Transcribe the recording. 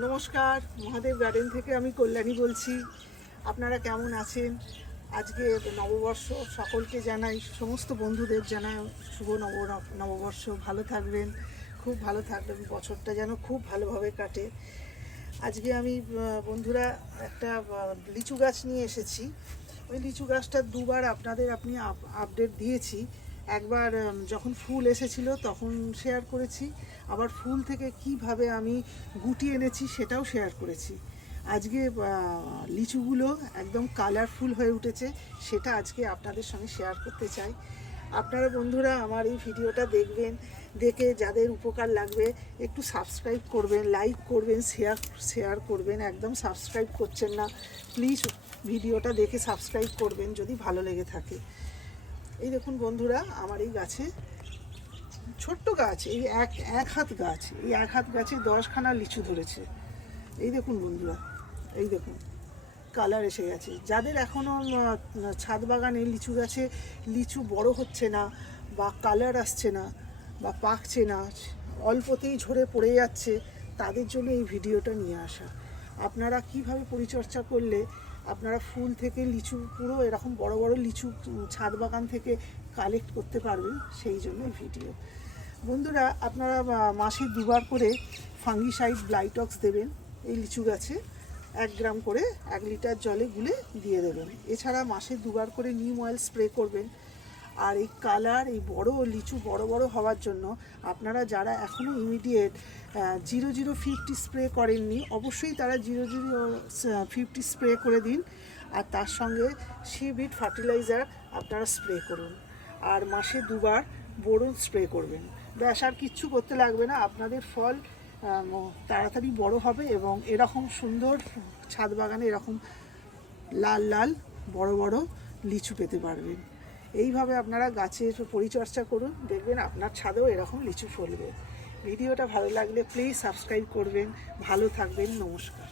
নমস্কার, মহাদেব গার্ডেন থেকে আমি কল্যাণী বলছি। আপনারা কেমন আছেন? আজকে নববর্ষ, সকলকে জানাই, সমস্ত বন্ধুদের জানাই শুভ নববর্ষ। ভালো থাকবেন, খুব ভালো থাকবেন, বছরটা যেন খুব ভালোভাবে কাটে। আজকে আমি বন্ধুরা একটা লিচু গাছ নিয়ে এসেছি। ওই লিচু গাছটা দুবার আপনি আপডেট দিয়েছি। একবার যখন ফুল এসেছিল তখন শেয়ার করেছি, আবার ফুল থেকে কিভাবে আমি গুটি এনেছি সেটাও শেয়ার করেছি। আজকে লিচুগুলো একদম কালারফুল হয়ে উঠেছে, সেটা আজকে আপনাদের সঙ্গে শেয়ার করতে চাই। আপনারা বন্ধুরা আমার এই ভিডিওটা দেখবেন, দেখে যাদের উপকার লাগবে একটু সাবস্ক্রাইব করবেন, লাইক করবেন, শেয়ার করবেন। একদম সাবস্ক্রাইব করছেন না, প্লিজ ভিডিওটা দেখে সাবস্ক্রাইব করবেন যদি ভালো লেগে থাকে। এই দেখুন বন্ধুরা, আমার এই গাছে, ছোট্ট গাছ, এই এক হাত গাছ, এই এক হাত গাছে 10খানা লিচু ধরেছে। এই দেখুন বন্ধুরা, এই দেখুন কালার এসে গেছে। যাদের এখনও ছাদ বাগানে লিচু গাছে লিচু বড় হচ্ছে না, বা কালার আসছে না, বা পাকছে না, অল্পতেই ঝরে পড়ে যাচ্ছে, তাদের জন্য এই ভিডিওটা নিয়ে আসা। আপনারা কিভাবে পরিচর্যা করলে আপনারা ফুল থেকে লিচু, পুরো এরকম বড় বড় লিচু ছাদ বাগান থেকে কালেক্ট করতে পারবেন, সেই জন্য এই ভিডিও। বন্ধুরা, আপনারা মাসে 2বার করে ফাঙ্গিসাইড ব্লাইটক্স দেবেন এই লিচু গাছে। 1 গ্রাম করে 1 লিটার জলে গুলে দিয়ে দেবেন। এছাড়া মাসে 2বার করে নিম অয়েল স্প্রে করবেন। আর এই কালার, এই বড় লিচু বড় বড় হওয়ার জন্য আপনারা যারা এখনও ইমিডিয়েট 0050 স্প্রে করেননি, অবশ্যই তারা 0050 স্প্রে করে দিন। আর তার সঙ্গে সিভিড ফার্টিলাইজার আপনারা স্প্রে করুন। আর মাসে 2বার বোরন স্প্রে করবেন। ব্যাস, আর কিচ্ছু করতে লাগবে না। আপনাদের ফল তাড়াতাড়ি বড় হবে এবং এরকম সুন্দর ছাদ বাগানে এরকম লাল লাল বড় বড় লিচু পেতে পারবেন। এইভাবে আপনারা গাছের পরিচর্যা করুন, দেখবেন আপনার ছাদেও এরকম লিচু ফলবে। ভিডিওটা ভালো লাগলে প্লিজ সাবস্ক্রাইব করবেন। ভালো থাকবেন, নমস্কার।